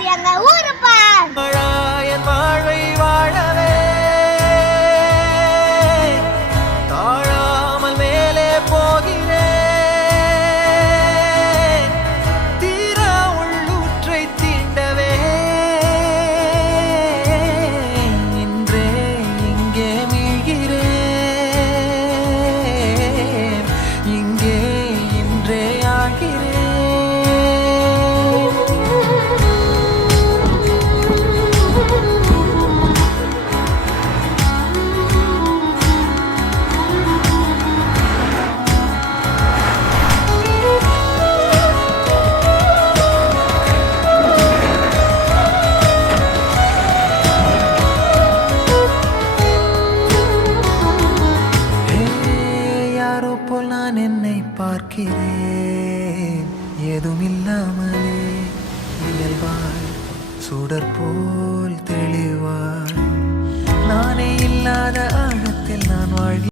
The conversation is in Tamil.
இது எங்க ஊருப்பா. என் வாழ்வை வாழவே தாழாமல் மேலே போகிறேன். தீரா உள்ளூற்றை தீண்டவே இன்றே இங்கே மீழ்கிறேன். இங்கே இன்றே ஆகிறேன். யாரோ போல் நான் என்னை பார்க்கிறேன். ஏதுமில்லாமலே இயல்பாய் சுடர் போல் தெளிவாய் நானே இல்லாத ஆழத்தில் நான் வாழ்கிறேன்.